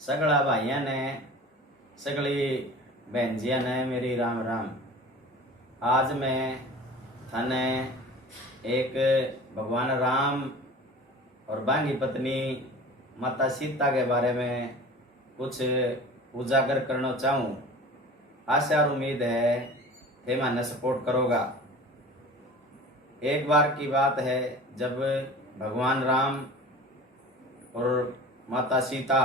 सगला भाइयों ने सगली बहनजियां ने मेरी राम राम। आज मैं थाने एक भगवान राम और बांगी पत्नी माता सीता के बारे में कुछ उजागर करना चाहूँ। आशा और उम्मीद है थे मैंने सपोर्ट करोगा। एक बार की बात है जब भगवान राम और माता सीता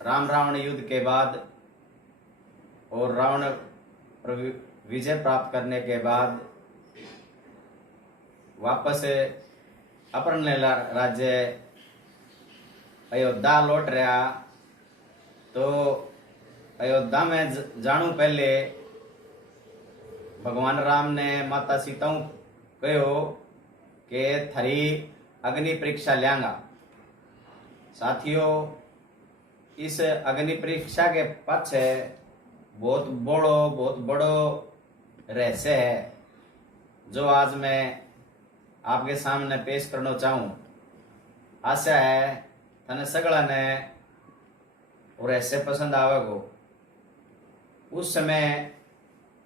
राम रावण युद्ध के बाद और रावण पर विजय प्राप्त करने के बाद वापस अपने राज्य अयोध्या लौट रहा, तो अयोध्या में जानू पहले भगवान राम ने माता सीता कहो कि थारी अग्नि परीक्षा लियांगा। साथियों, इस अग्नि परीक्षा के पाछे बहुत बड़ो रहस्य है जो आज मैं आपके सामने पेश करना चाहूँ। आशा है थाने सगला ने रहस्य पसंद आवेगो। उस समय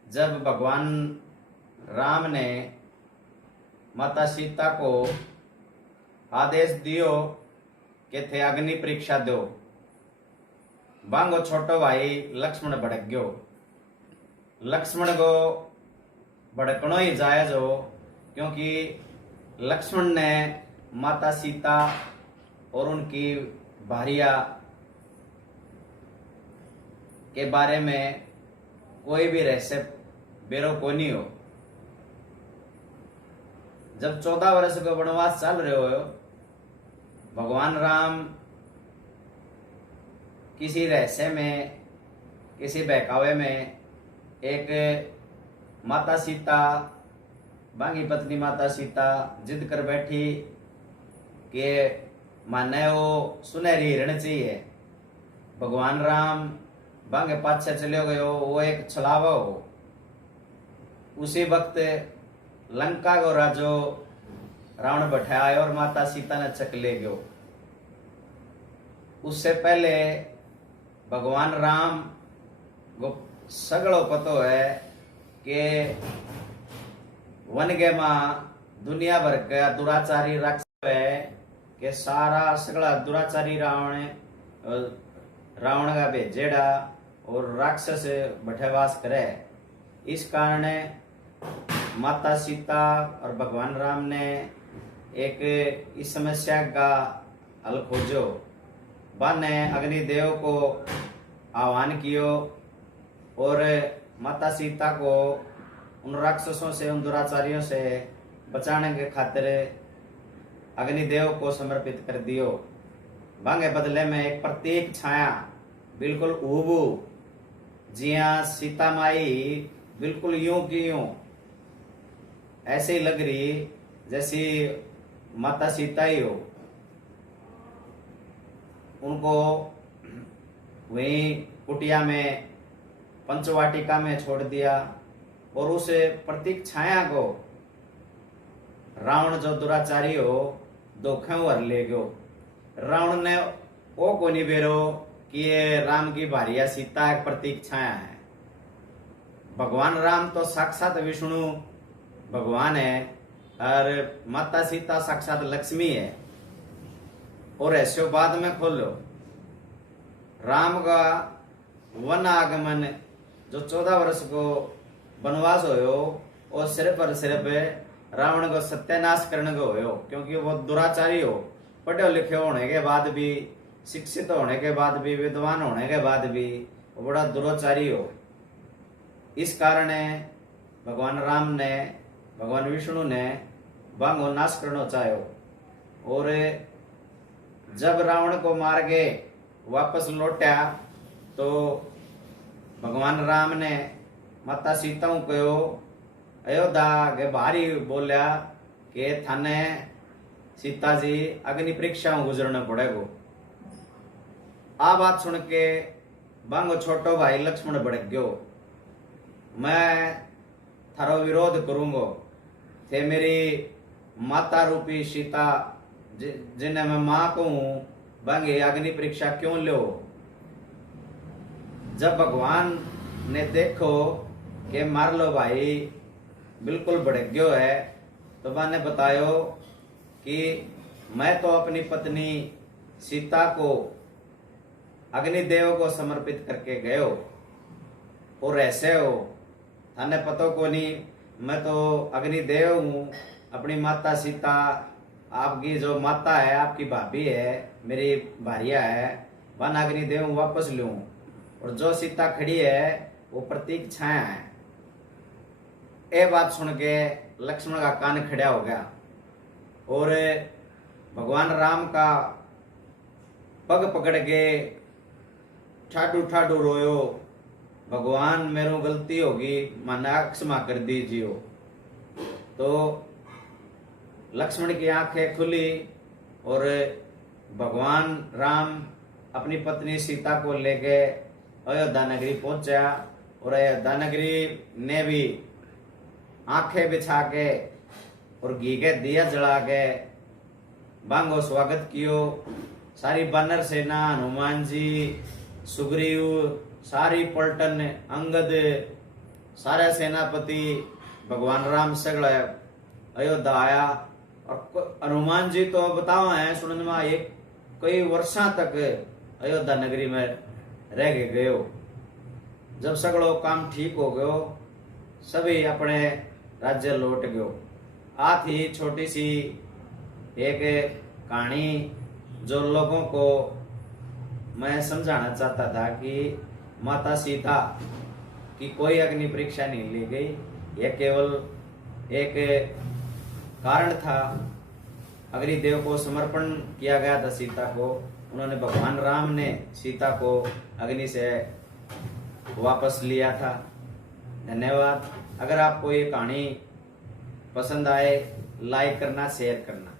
जब भगवान राम ने माता सीता को आदेश दियो कि थे अग्नि परीक्षा दो, बांगो छोटो भाई लक्ष्मण भड़क गयो। लक्ष्मण को भड़कनो ही जायज हो, क्योंकि लक्ष्मण ने माता सीता और उनकी भारिया के बारे में कोई भी रहस्य बेरो को नहीं हो। जब 14 वर्ष का वनवास चल रहे हो, भगवान राम किसी रहस्य में, किसी बहकावे में एक माता सीता, बांगी पत्नी माता सीता जिद कर बैठी कि माने वो सुनहरी हिरण चाहिए। भगवान राम बांगे पाछे चले गयो, वो एक छलावा हो। उसी वक्त लंका को राजो रावण बैठाया और माता सीता ने चक ले गयो। उससे पहले भगवान राम को सगलो पतो है कि वन के मां दुनिया भर का दुराचारी राक्षस है कि सारा सगला दुराचारी रावण का भेजेड़ा और राक्षस बठेवास करे। इस कारण माता सीता और भगवान राम ने एक इस समस्या का हल खोजो। बा ने अग्निदेव को आह्वान कियो और माता सीता को उन राक्षसों से, उन दुराचारियों से बचाने के खातिर अग्निदेव को समर्पित कर दियो। बांगे बदले में एक प्रतीक छाया, बिल्कुल ऊबू, जिया सीता माई बिल्कुल यूं की यूं ऐसे ही लग रही जैसी माता सीता ही हो। उनको वहीं कुटिया में, पंचवाटिका में छोड़ दिया और उस प्रतीक छाया को रावण जो दुराचारी हो धोखे वर ले गयो। रावण ने वो को नहीं बेरो कि ये राम की भारिया सीता एक प्रतीक छाया है। भगवान राम तो साक्षात विष्णु भगवान है और माता सीता साक्षात लक्ष्मी है। और ऐसे बाद में खोलो, राम का वन आगमन जो 14 वर्ष को वनवास होयो और सिर्फ रावण को सत्यानाश करने को होयो, क्योंकि वो दुराचारी हो। पढ़े लिखे होने के बाद भी, शिक्षित होने के बाद भी, विद्वान होने के बाद भी वो बड़ा दुराचारी हो। इस कारण भगवान राम ने, भगवान विष्णु ने बांगो नाश करना चाहो। और जब रावण को मार के वापस लौटा तो भगवान राम ने माता सीता को कहो, अयोध्या के भारी बोलिया कि थाने सीता जी अग्नि परीक्षा में गुजरना पड़ेगो। आ बात सुन के बांगो छोटो भाई लक्ष्मण भड़क गयो। मैं थारो विरोध करूंगो। थे मेरी माता रूपी सीता जिन्हें मैं माँ कहूँ, बांगे अग्नि परीक्षा क्यों लो। जब भगवान ने देखो कि मार लो भाई बिल्कुल भड़क गयो है, तो मैंने बतायो कि मैं तो अपनी पत्नी सीता को अग्निदेव को समर्पित करके गयो और ऐसे हो थाने पतो को नहीं, मैं तो अग्निदेव हूँ। अपनी माता सीता, आपकी जो माता है, आपकी भाभी है, मेरी भारिया है, वन अग्निदेव वापस लूं। और जो सीता खड़ी है वो प्रतीक छाया है। ये बात सुन के लक्ष्मण का कान खड़ा हो गया और भगवान राम का पग पकड़ के ठाडू ठाडू रोयो, भगवान मेरो गलती होगी, माना क्षमा कर दीजिए। तो लक्ष्मण की आंखें खुली और भगवान राम अपनी पत्नी सीता को लेके अयोध्या नगरी पहुंचा और अयोध्या नगरी ने भी आंखें बिछा के और घी के दिया जला के बांगो स्वागत कियो। सारी बानर सेना, हनुमान जी, सुग्रीव, सारी पलटन, अंगद, सारे सेनापति, भगवान राम सगल अयोध्या आया। और हनुमान जी तो बताओ है सुनने में एक कई वर्षा तक अयोध्या नगरी में रह गयो। जब सगड़ो काम ठीक हो गयो, सभी अपने राज्य लौट गयो। आ थी छोटी सी एक कहानी जो लोगों को मैं समझाना चाहता था कि माता सीता की कोई अग्नि परीक्षा नहीं ली गई। यह केवल एक कारण था। अग्निदेव को समर्पण किया गया था सीता को। उन्होंने भगवान राम ने सीता को अग्नि से वापस लिया था। धन्यवाद। अगर आपको ये कहानी पसंद आए, लाइक करना, शेयर करना।